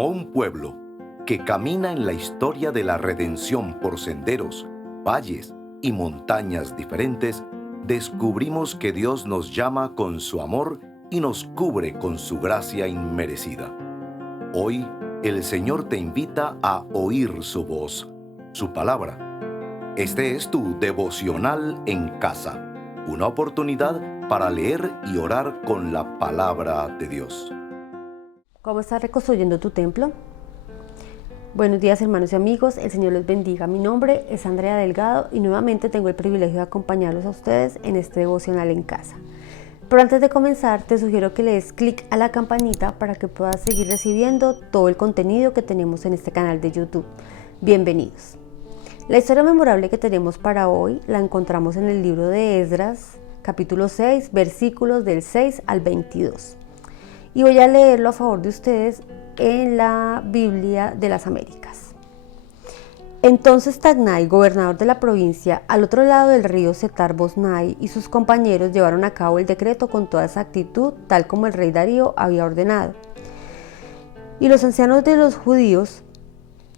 Como un pueblo que camina en la historia de la redención por senderos, valles y montañas diferentes, descubrimos que Dios nos llama con su amor y nos cubre con su gracia inmerecida. Hoy, el Señor te invita a oír su voz, su palabra. Este es tu devocional en casa, una oportunidad para leer y orar con la palabra de Dios. ¿Cómo estás reconstruyendo tu templo? Buenos días, hermanos y amigos, el Señor les bendiga. Mi nombre es Andrea Delgado y nuevamente tengo el privilegio de acompañarlos a ustedes en este devocional en casa. Pero antes de comenzar, te sugiero que le des clic a la campanita para que puedas seguir recibiendo todo el contenido que tenemos en este canal de YouTube. Bienvenidos. La historia memorable que tenemos para hoy la encontramos en el libro de Esdras, capítulo 6, versículos del 6 al 22. Y voy a leerlo a favor de ustedes en la Biblia de las Américas. Entonces Tagnai, gobernador de la provincia, al otro lado del río Setar-Bosnai, y sus compañeros llevaron a cabo el decreto con toda exactitud, tal como el rey Darío había ordenado. Y los ancianos de los judíos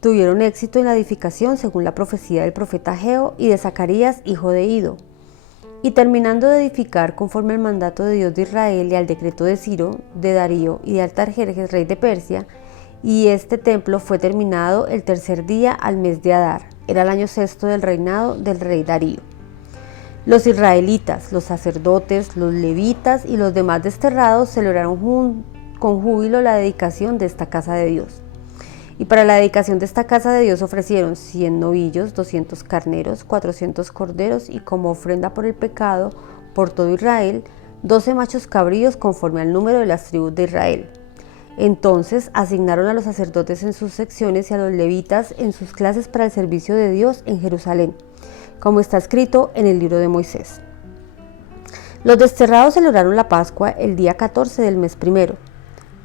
tuvieron éxito en la edificación según la profecía del profeta Ageo y de Zacarías, hijo de Ido. Y terminando de edificar conforme al mandato de Dios de Israel y al decreto de Ciro, de Darío y de Artajerjes, rey de Persia, y este templo fue terminado el tercer día al mes de Adar. Era el año sexto del reinado del rey Darío. Los israelitas, los sacerdotes, los levitas y los demás desterrados celebraron con júbilo la dedicación de esta casa de Dios. Y para la dedicación de esta casa de Dios ofrecieron 100 novillos, 200 carneros, 400 corderos y como ofrenda por el pecado por todo Israel, 12 machos cabríos conforme al número de las tribus de Israel. Entonces asignaron a los sacerdotes en sus secciones y a los levitas en sus clases para el servicio de Dios en Jerusalén, como está escrito en el libro de Moisés. Los desterrados celebraron la Pascua el día 14 del mes primero.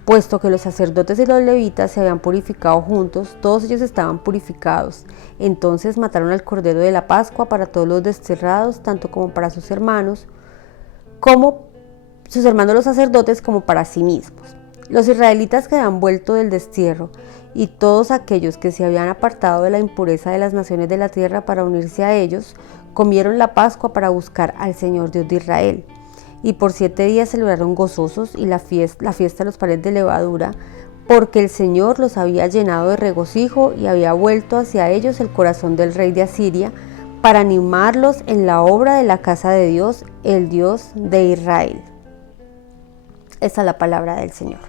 Puesto que los sacerdotes y los levitas se habían purificado juntos, todos ellos estaban purificados. Entonces mataron al cordero de la Pascua para todos los desterrados, tanto como para sus hermanos los sacerdotes, como para sí mismos. Los israelitas que habían vuelto del destierro y todos aquellos que se habían apartado de la impureza de las naciones de la tierra para unirse a ellos, comieron la Pascua para buscar al Señor Dios de Israel. Y por 7 días celebraron gozosos y la fiesta de los panes de levadura, porque el Señor los había llenado de regocijo y había vuelto hacia ellos el corazón del rey de Asiria, para animarlos en la obra de la casa de Dios, el Dios de Israel. Esta es la palabra del Señor.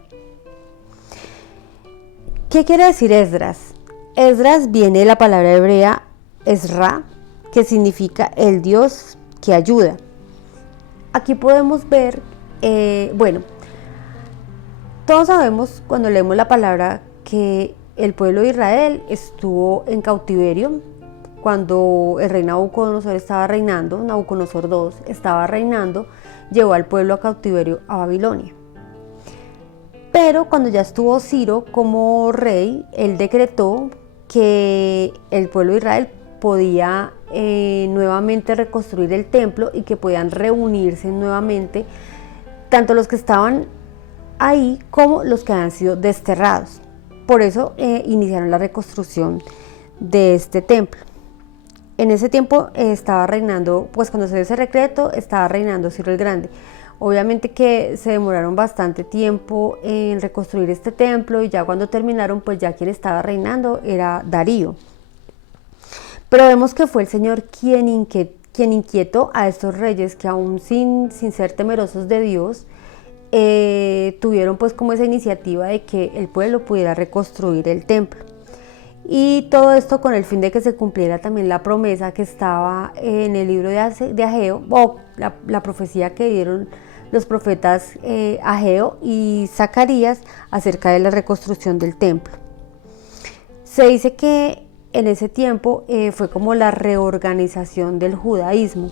¿Qué quiere decir Esdras? Esdras viene de la palabra hebrea Ezra, que significa el Dios que ayuda. Aquí podemos ver, todos sabemos cuando leemos la palabra que el pueblo de Israel estuvo en cautiverio cuando el rey Nabucodonosor estaba reinando, Nabucodonosor II estaba reinando, llevó al pueblo a cautiverio a Babilonia. Pero cuando ya estuvo Ciro como rey, él decretó que el pueblo de Israel podía nuevamente reconstruir el templo y que podían reunirse nuevamente tanto los que estaban ahí como los que habían sido desterrados. Por eso iniciaron la reconstrucción de este templo. En ese tiempo estaba reinando, pues cuando se dio ese decreto, estaba reinando Ciro el Grande. Obviamente que se demoraron bastante tiempo en reconstruir este templo y ya cuando terminaron, pues ya quien estaba reinando era Darío. Pero vemos que fue el Señor quien inquietó a estos reyes que aún sin ser temerosos de Dios, tuvieron pues como esa iniciativa de que el pueblo pudiera reconstruir el templo. Y todo esto con el fin de que se cumpliera también la promesa que estaba en el libro de Ageo, o la profecía que dieron los profetas Ageo y Zacarías acerca de la reconstrucción del templo. Se dice que en ese tiempo fue como la reorganización del judaísmo,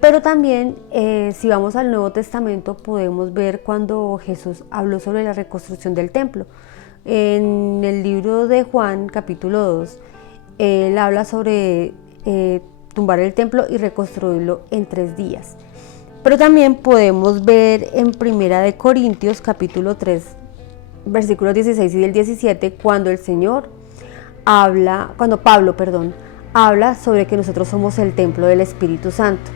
pero también si vamos al Nuevo Testamento podemos ver cuando Jesús habló sobre la reconstrucción del templo. En el libro de Juan, capítulo 2, él habla sobre tumbar el templo y reconstruirlo en 3 días. Pero también podemos ver en Primera de Corintios, capítulo 3, versículos 16 y del 17, cuando Pablo, habla sobre que nosotros somos el templo del Espíritu Santo.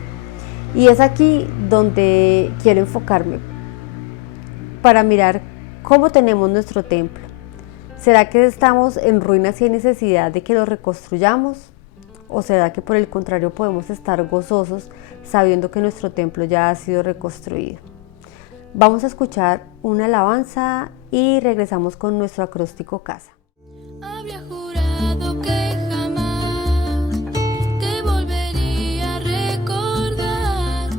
Y es aquí donde quiero enfocarme para mirar cómo tenemos nuestro templo. ¿Será que estamos en ruinas y hay necesidad de que lo reconstruyamos? ¿O será que por el contrario podemos estar gozosos sabiendo que nuestro templo ya ha sido reconstruido? Vamos a escuchar una alabanza y regresamos con nuestro acróstico casa. Habría jurado que jamás te volvería a recordar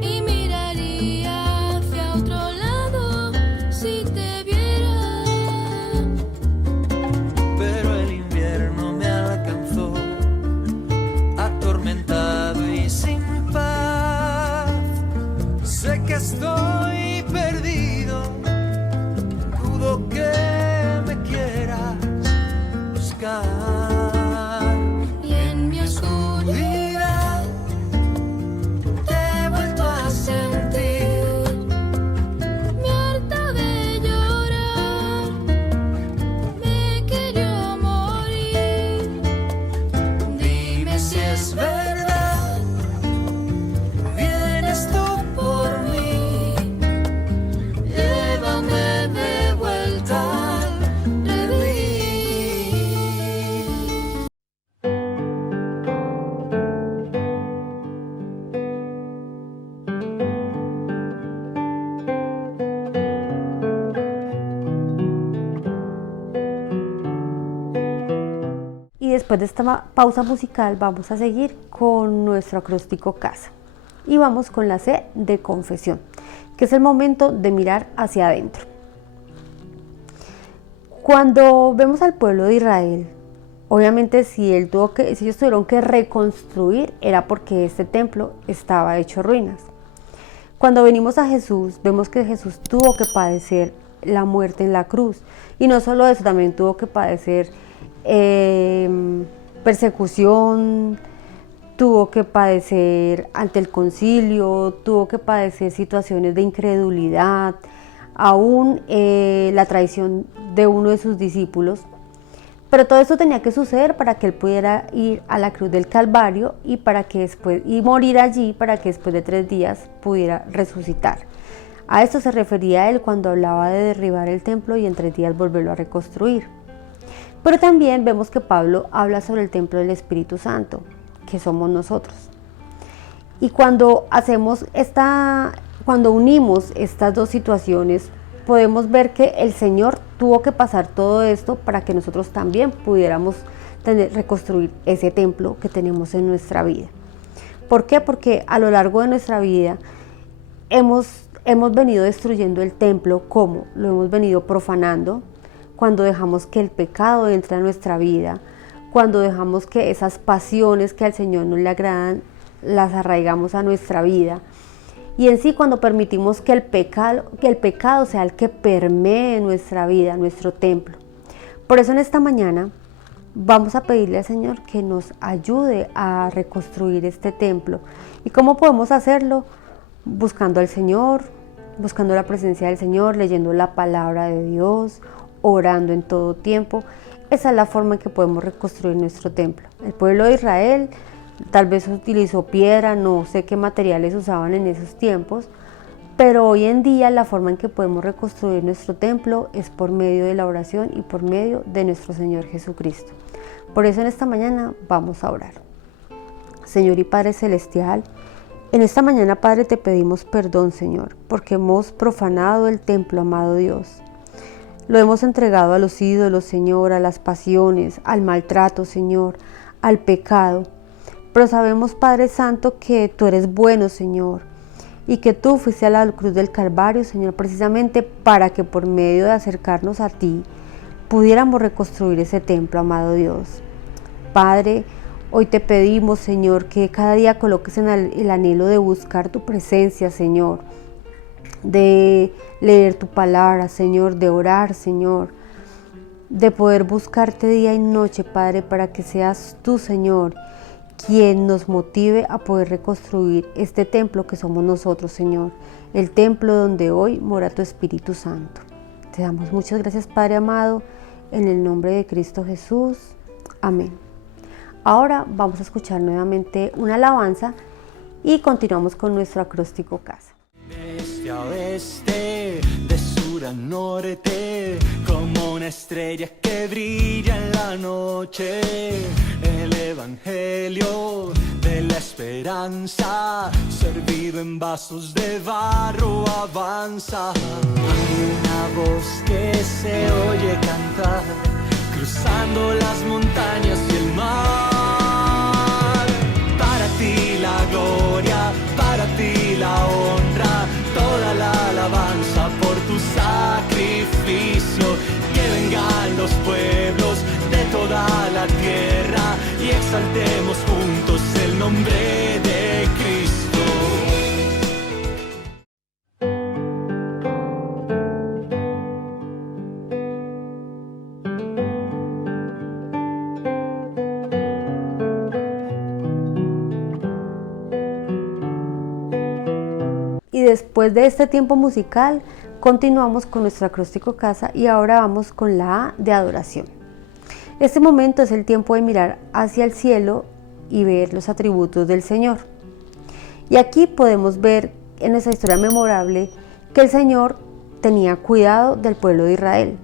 y miraría hacia otro lado si te viera. Pero el invierno me alcanzó, atormentado y sin paz. Sé que estoy perdido, dudo que me quieras buscar. Y en mi oscuridad te he vuelto a sentir. Me harta de llorar, me quería morir. Dime si es verdad, vienes tú por mí. Llévame de vuelta al redil. Y después de esta pausa musical vamos a seguir con nuestro acróstico casa. Y vamos con la C de confesión, que es el momento de mirar hacia adentro. Cuando vemos al pueblo de Israel, obviamente si ellos tuvieron que reconstruir era porque este templo estaba hecho ruinas. Cuando venimos a Jesús, vemos que Jesús tuvo que padecer la muerte en la cruz. Y no solo eso, también tuvo que padecer persecución, tuvo que padecer ante el concilio, tuvo que padecer situaciones de incredulidad, aún la traición de uno de sus discípulos. Pero todo esto tenía que suceder para que él pudiera ir a la cruz del Calvario y morir allí para que después de 3 días pudiera resucitar. A esto se refería él cuando hablaba de derribar el templo y en 3 días volverlo a reconstruir. Pero también vemos que Pablo habla sobre el templo del Espíritu Santo, que somos nosotros. Y cuando unimos estas dos situaciones, podemos ver que el Señor tuvo que pasar todo esto para que nosotros también pudiéramos reconstruir ese templo que tenemos en nuestra vida. ¿Por qué? Porque a lo largo de nuestra vida hemos venido destruyendo el templo. ¿Cómo? Lo hemos venido profanando cuando dejamos que el pecado entre a nuestra vida, cuando dejamos que esas pasiones que al Señor no le agradan, las arraigamos a nuestra vida. Y en sí cuando permitimos que el pecado sea el que permee nuestra vida, nuestro templo. Por eso en esta mañana vamos a pedirle al Señor que nos ayude a reconstruir este templo. ¿Y cómo podemos hacerlo? Buscando al Señor, buscando la presencia del Señor, leyendo la palabra de Dios, orando en todo tiempo. Esa es la forma en que podemos reconstruir nuestro templo. El pueblo de Israel tal vez utilizó piedra, no sé qué materiales usaban en esos tiempos, pero hoy en día la forma en que podemos reconstruir nuestro templo es por medio de la oración y por medio de nuestro Señor Jesucristo. Por eso en esta mañana vamos a orar. Señor y Padre Celestial, en esta mañana, Padre, te pedimos perdón, Señor, porque hemos profanado el templo, amado Dios. Lo hemos entregado a los ídolos, Señor, a las pasiones, al maltrato, Señor, al pecado. Pero sabemos, Padre Santo, que tú eres bueno, Señor, y que tú fuiste a la cruz del Calvario, Señor, precisamente para que por medio de acercarnos a ti pudiéramos reconstruir ese templo, amado Dios. Padre, hoy te pedimos, Señor, que cada día coloques en el anhelo de buscar tu presencia, Señor, de leer tu palabra, Señor, de orar, Señor, de poder buscarte día y noche, Padre, para que seas tú, Señor, quien nos motive a poder reconstruir este templo que somos nosotros, Señor, el templo donde hoy mora tu Espíritu Santo. Te damos muchas gracias, Padre amado, en el nombre de Cristo Jesús. Amén. Ahora vamos a escuchar nuevamente una alabanza y continuamos con nuestro acróstico casa. De este a oeste, de sur a norte, como una estrella que brilla en la noche, el evangelio de la esperanza, servido en vasos de barro, avanza. Hay una voz que se oye cantar, cruzando las montañas y el mar. Para ti la gloria, para ti la honra, toda la alabanza por tu sacrificio. Que vengan los pueblos de toda la tierra y exaltemos juntos el nombre de Cristo. Y después de este tiempo musical, continuamos con nuestro acróstico casa y ahora vamos con la A de adoración. Este momento es el tiempo de mirar hacia el cielo y ver los atributos del Señor. Y aquí podemos ver en nuestra historia memorable que el Señor tenía cuidado del pueblo de Israel.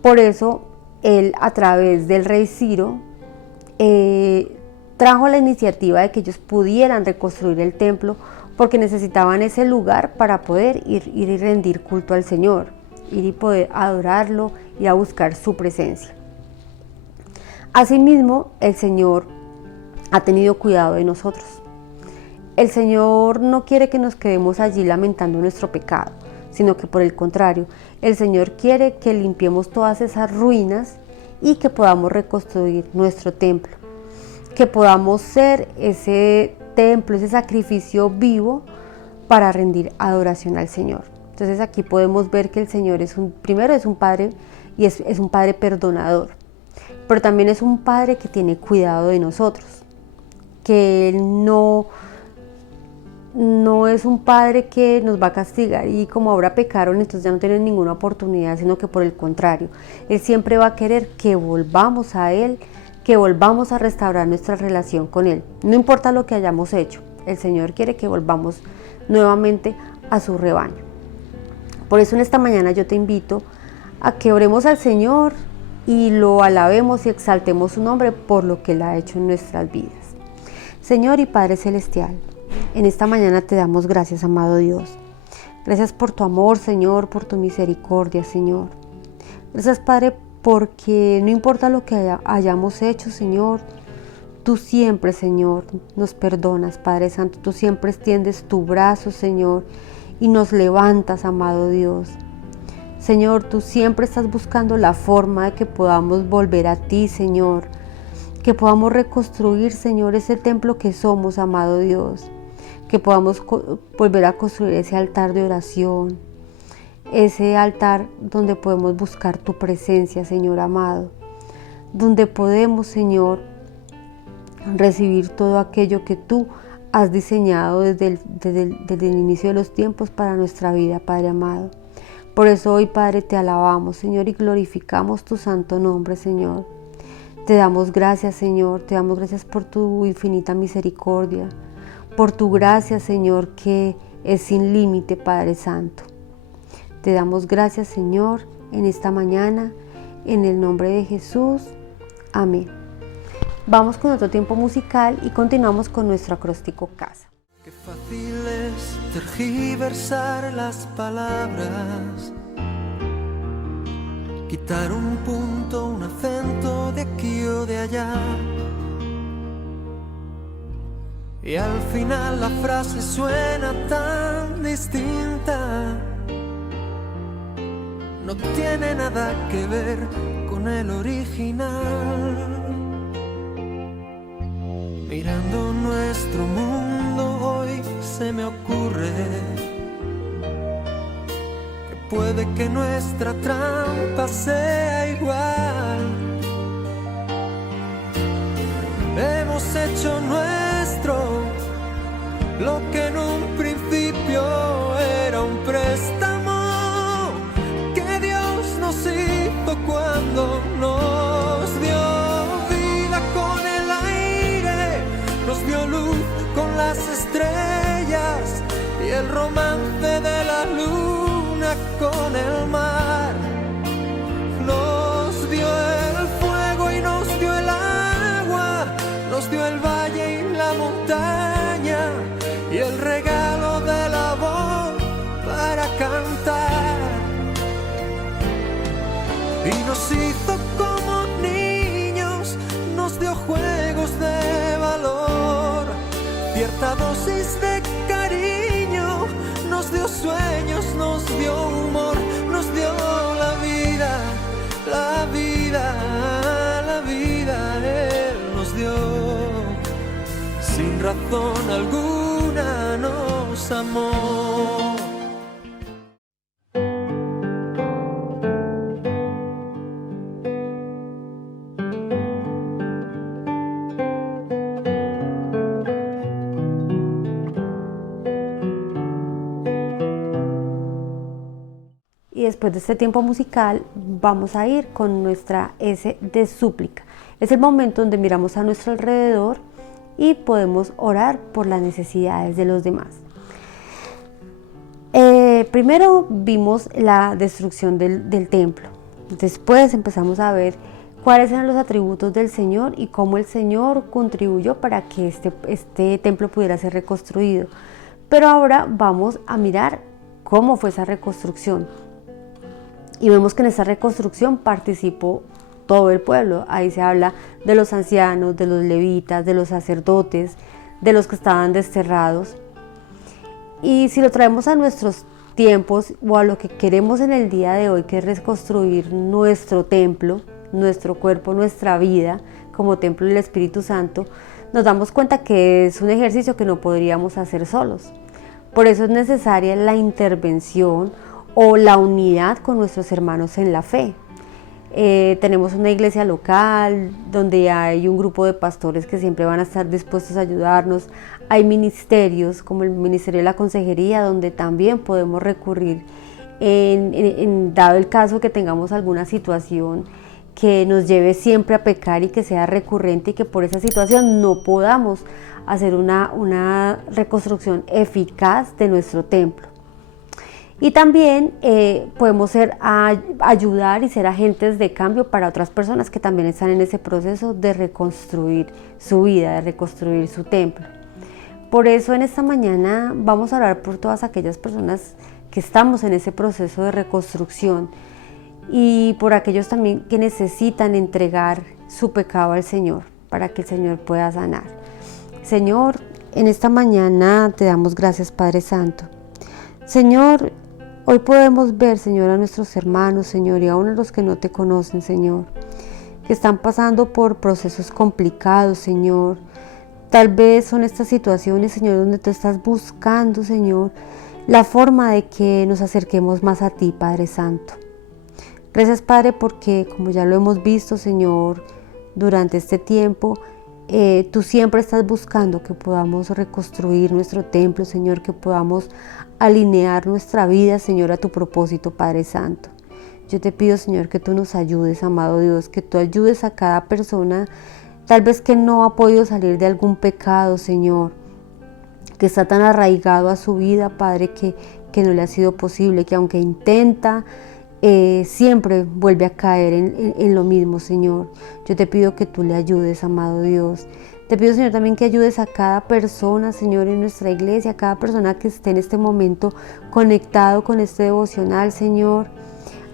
Por eso, Él a través del rey Ciro trajo la iniciativa de que ellos pudieran reconstruir el templo, porque necesitaban ese lugar para poder ir y rendir culto al Señor, ir y poder adorarlo, ir a buscar su presencia. Asimismo, el Señor ha tenido cuidado de nosotros. El Señor no quiere que nos quedemos allí lamentando nuestro pecado, sino que por el contrario, el Señor quiere que limpiemos todas esas ruinas y que podamos reconstruir nuestro templo, que podamos ser ese templo, ese sacrificio vivo para rendir adoración al Señor. Entonces aquí podemos ver que el Señor primero es un Padre y es un Padre perdonador, pero también es un Padre que tiene cuidado de nosotros, que Él no es un Padre que nos va a castigar y como ahora pecaron entonces ya no tienen ninguna oportunidad, sino que por el contrario, Él siempre va a querer que volvamos a Él, que volvamos a restaurar nuestra relación con Él. No importa lo que hayamos hecho, el Señor quiere que volvamos nuevamente a su rebaño. Por eso en esta mañana yo te invito a que oremos al Señor y lo alabemos y exaltemos su nombre por lo que Él ha hecho en nuestras vidas. Señor y Padre Celestial, en esta mañana te damos gracias, amado Dios. Gracias por tu amor, Señor, por tu misericordia, Señor. Gracias, Padre, porque no importa lo que hayamos hecho, Señor, tú siempre, Señor, nos perdonas, Padre Santo. Tú siempre extiendes tu brazo, Señor, y nos levantas, amado Dios. Señor, tú siempre estás buscando la forma de que podamos volver a ti, Señor, que podamos reconstruir, Señor, ese templo que somos, amado Dios, que podamos volver a construir ese altar de oración, ese altar donde podemos buscar tu presencia, Señor amado, donde podemos, Señor, recibir todo aquello que tú has diseñado desde el inicio de los tiempos para nuestra vida, Padre amado. Por eso hoy, Padre, te alabamos, Señor, y glorificamos tu santo nombre, Señor. Te damos gracias, Señor, te damos gracias por tu infinita misericordia, por tu gracia, Señor, que es sin límite, Padre Santo. Te damos gracias, Señor, en esta mañana, en el nombre de Jesús. Amén. Vamos con otro tiempo musical y continuamos con nuestro acróstico casa. Qué fácil es tergiversar las palabras, quitar un punto, un acento de aquí o de allá, y al final la frase suena tan distinta. No tiene nada que ver con el original. Mirando nuestro mundo hoy se me ocurre que puede que nuestra trampa sea igual. Hemos hecho nuestro lo que en un principio era un préstamo que Dios las estrellas y el romance de la luna con el mar. Nos dio el fuego y nos dio el agua, nos dio el valle y la montaña y el regalo de la voz para cantar. Y nos hizo como niños, nos dio juegos de valor, cierta dosis de cariño, nos dio sueños, nos dio humor, nos dio la vida, la vida, la vida, Él nos dio. Sin razón alguna nos amó. Y después de este tiempo musical vamos a ir con nuestra S de súplica. Es el momento donde miramos a nuestro alrededor y podemos orar por las necesidades de los demás. Primero vimos la destrucción del templo. Después empezamos a ver cuáles eran los atributos del Señor y cómo el Señor contribuyó para que este templo pudiera ser reconstruido. Pero ahora vamos a mirar cómo fue esa reconstrucción. Y vemos que en esa reconstrucción participó todo el pueblo. Ahí se habla de los ancianos, de los levitas, de los sacerdotes, de los que estaban desterrados. Y si lo traemos a nuestros tiempos o a lo que queremos en el día de hoy, que es reconstruir nuestro templo, nuestro cuerpo, nuestra vida como templo del Espíritu Santo, nos damos cuenta que es un ejercicio que no podríamos hacer solos. Por eso es necesaria la intervención o la unidad con nuestros hermanos en la fe. Tenemos una iglesia local donde hay un grupo de pastores que siempre van a estar dispuestos a ayudarnos. Hay ministerios como el Ministerio de la Consejería donde también podemos recurrir dado el caso que tengamos alguna situación que nos lleve siempre a pecar y que sea recurrente y que por esa situación no podamos hacer una reconstrucción eficaz de nuestro templo. Y también podemos ayudar y ser agentes de cambio para otras personas que también están en ese proceso de reconstruir su vida, de reconstruir su templo. Por eso en esta mañana vamos a orar por todas aquellas personas que estamos en ese proceso de reconstrucción y por aquellos también que necesitan entregar su pecado al Señor para que el Señor pueda sanar. Señor, en esta mañana te damos gracias, Padre Santo. Señor, hoy podemos ver, Señor, a nuestros hermanos, Señor, y aún a los que no te conocen, Señor, que están pasando por procesos complicados, Señor. Tal vez son estas situaciones, Señor, donde tú estás buscando, Señor, la forma de que nos acerquemos más a ti, Padre Santo. Gracias, Padre, porque como ya lo hemos visto, Señor, durante este tiempo, tú siempre estás buscando que podamos reconstruir nuestro templo, Señor, que podamos alinear nuestra vida, Señor, a tu propósito, Padre Santo. Yo te pido, Señor, que tú nos ayudes, amado Dios, que tú ayudes a cada persona, tal vez que no ha podido salir de algún pecado, Señor, que está tan arraigado a su vida, Padre, que no le ha sido posible, que aunque intenta, siempre vuelve a caer en lo mismo, Señor. Yo te pido que tú le ayudes, amado Dios. Te pido, Señor, también que ayudes a cada persona, Señor, en nuestra iglesia, a cada persona que esté en este momento conectado con este devocional, Señor,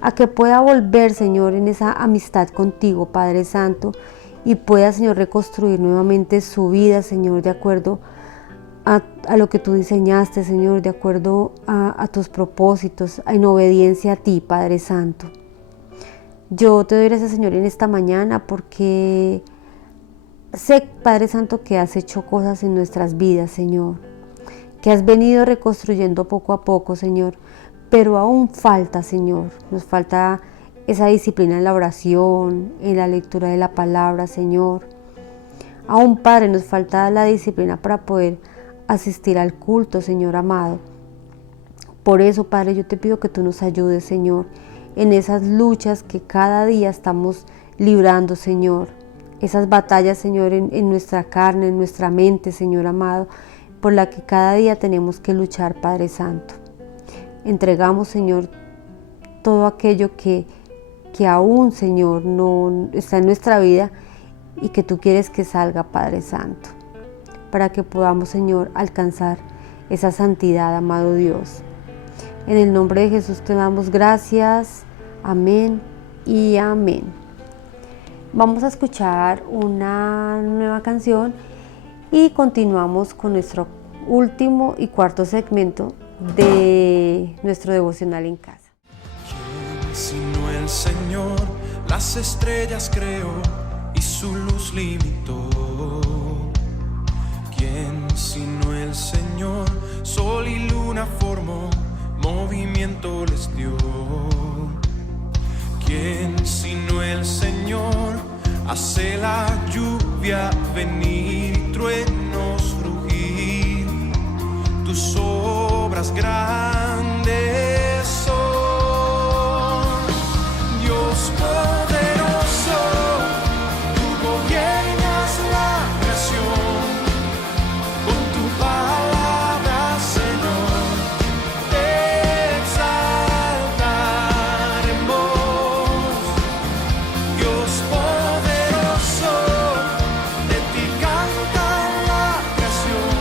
a que pueda volver, Señor, en esa amistad contigo, Padre Santo, y pueda, Señor, reconstruir nuevamente su vida, Señor, de acuerdo a lo que tú diseñaste, Señor, de acuerdo a tus propósitos, en obediencia a ti, Padre Santo. Yo te doy gracias, Señor, en esta mañana porque sé, Padre Santo, que has hecho cosas en nuestras vidas, Señor, que has venido reconstruyendo poco a poco, Señor, pero aún falta, Señor, nos falta esa disciplina en la oración, en la lectura de la palabra, Señor. Aún, Padre, nos falta la disciplina para poder asistir al culto, Señor amado. Por eso, Padre, yo te pido que tú nos ayudes, Señor, en esas luchas que cada día estamos librando, Señor. Esas batallas, Señor, en nuestra carne, en nuestra mente, Señor amado. por la que cada día tenemos que luchar, Padre Santo. Entregamos, Señor, todo aquello que aún, Señor, no está en nuestra vida y que tú quieres que salga, Padre Santo, para que podamos, Señor, alcanzar esa santidad, amado Dios. En el nombre de Jesús te damos gracias. Amén y amén. Vamos a escuchar una nueva canción y continuamos con nuestro último y cuarto segmento de nuestro devocional en casa. ¿Quién sino el Señor? Las estrellas creó y su luz limitó. ¿Quién sino el Señor? Sol y luna formó, movimiento les dio. ¿Quién sino el Señor? Hace la lluvia venir y truenos rugir. Tus obras grandes son. Dios poderoso, tú gobiernas la creación. Con tu palabra, Señor, te exaltaremos. Dios poderoso, de ti canta la creación.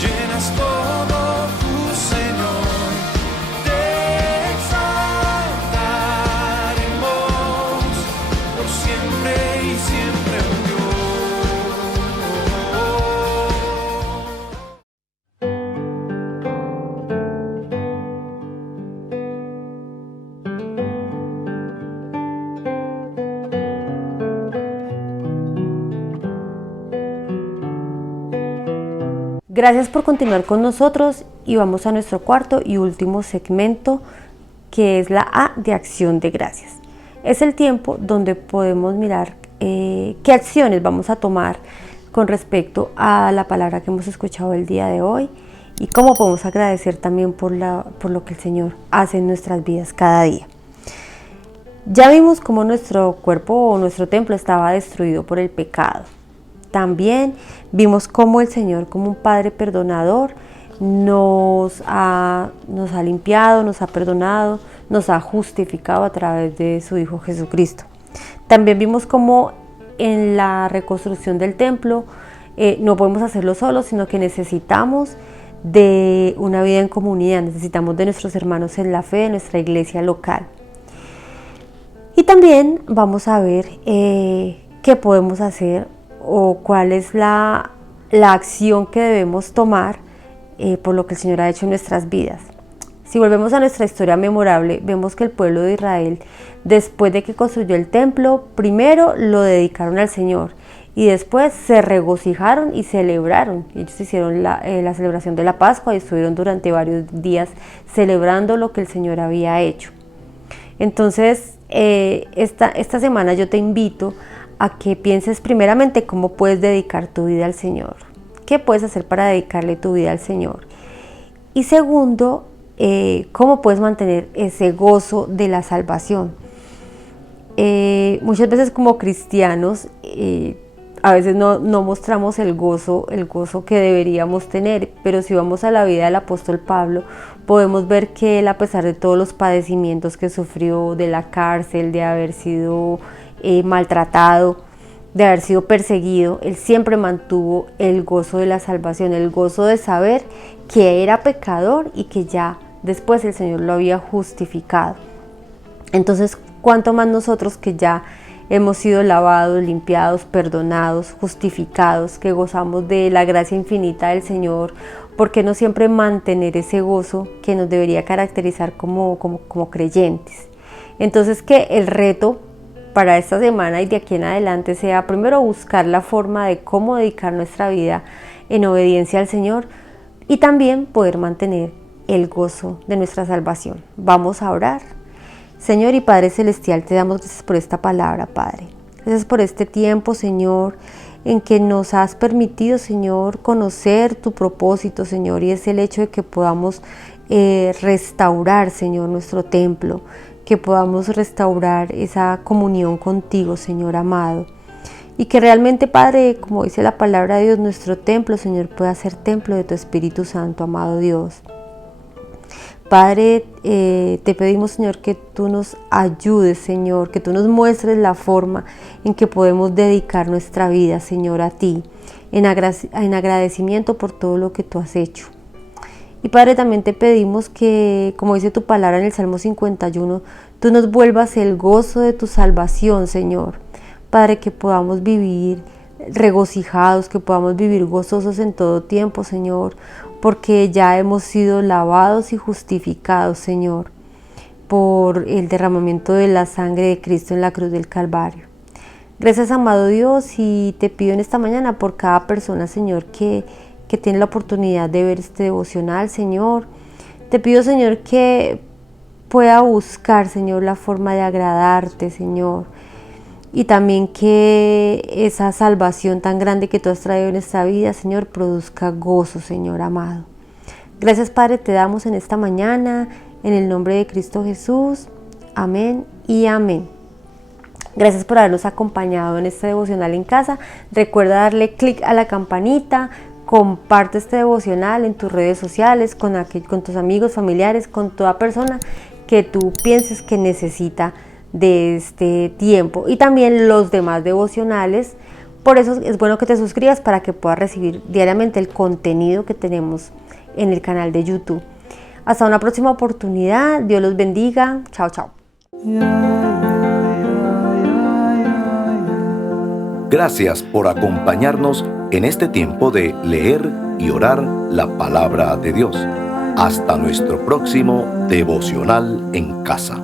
Llenas todo tu Señor, te exaltaremos por siempre y siempre, oh Dios. Gracias por continuar con nosotros y vamos a nuestro cuarto y último segmento, que es la A de acción de gracias. Es el tiempo donde podemos mirar qué acciones vamos a tomar con respecto a la palabra que hemos escuchado el día de hoy y cómo podemos agradecer también por lo que el Señor hace en nuestras vidas cada día. Ya vimos cómo nuestro cuerpo o nuestro templo estaba destruido por el pecado. También vimos cómo el Señor, como un Padre perdonador, nos ha limpiado, nos ha perdonado, nos ha justificado a través de su Hijo Jesucristo. También vimos cómo en la reconstrucción del templo no podemos hacerlo solos, sino que necesitamos de una vida en comunidad, necesitamos de nuestros hermanos en la fe, de nuestra iglesia local. Y también vamos a ver qué podemos hacer o cuál es la acción que debemos tomar por lo que el Señor ha hecho en nuestras vidas. Si volvemos a nuestra historia memorable, vemos que el pueblo de Israel, después de que construyó el templo, primero lo dedicaron al Señor y después se regocijaron y celebraron. Ellos hicieron la celebración de la Pascua y estuvieron durante varios días celebrando lo que el Señor había hecho. Entonces, esta semana yo te invito a que pienses primeramente cómo puedes dedicar tu vida al Señor. ¿Qué puedes hacer para dedicarle tu vida al Señor? Y segundo, cómo puedes mantener ese gozo de la salvación. Muchas veces como cristianos, a veces no mostramos el gozo que deberíamos tener, pero si vamos a la vida del apóstol Pablo, podemos ver que él, a pesar de todos los padecimientos que sufrió, de la cárcel, de haber sido maltratado, de haber sido perseguido, él siempre mantuvo el gozo de la salvación, el gozo de saber que era pecador y que ya después el Señor lo había justificado. Entonces, ¿cuánto más nosotros que ya hemos sido lavados, limpiados, perdonados, justificados, que gozamos de la gracia infinita del Señor? ¿Por qué no siempre mantener ese gozo que nos debería caracterizar como creyentes? Entonces, que el reto para esta semana y de aquí en adelante sea primero buscar la forma de cómo dedicar nuestra vida en obediencia al Señor y también poder mantener el gozo de nuestra salvación. Vamos a orar. Señor y Padre Celestial, te damos gracias por esta palabra, Padre. Gracias por este tiempo, Señor, en que nos has permitido, Señor, conocer tu propósito, Señor, y es el hecho de que podamos restaurar, Señor, nuestro templo, que podamos restaurar esa comunión contigo, Señor amado. Y que realmente, Padre, como dice la palabra de Dios, nuestro templo, Señor, pueda ser templo de tu Espíritu Santo, amado Dios. Padre, te pedimos, Señor, que tú nos ayudes, Señor, que tú nos muestres la forma en que podemos dedicar nuestra vida, Señor, a ti, en agradecimiento por todo lo que tú has hecho. Y Padre, también te pedimos que, como dice tu palabra en el Salmo 51, tú nos vuelvas el gozo de tu salvación, Señor. Padre, que podamos vivir regocijados, que podamos vivir gozosos en todo tiempo, Señor, porque ya hemos sido lavados y justificados, Señor, por el derramamiento de la sangre de Cristo en la cruz del Calvario. Gracias, amado Dios, y te pido en esta mañana por cada persona, Señor, que tiene la oportunidad de ver este devocional, Señor. Te pido, Señor, que pueda buscar, Señor, la forma de agradarte, Señor. Y también que esa salvación tan grande que tú has traído en esta vida, Señor, produzca gozo, Señor amado. Gracias, Padre, te damos en esta mañana, en el nombre de Cristo Jesús. Amén y amén. Gracias por habernos acompañado en este devocional en casa. Recuerda darle clic a la campanita, comparte este devocional en tus redes sociales, con tus amigos, familiares, con toda persona que tú pienses que necesita de este tiempo, y también los demás devocionales. Por eso es bueno que te suscribas para que puedas recibir diariamente el contenido que tenemos en el canal de YouTube. Hasta una próxima oportunidad. Dios los bendiga. Chao, chao. Gracias por acompañarnos en este tiempo de leer y orar la palabra de Dios. Hasta nuestro próximo devocional en casa.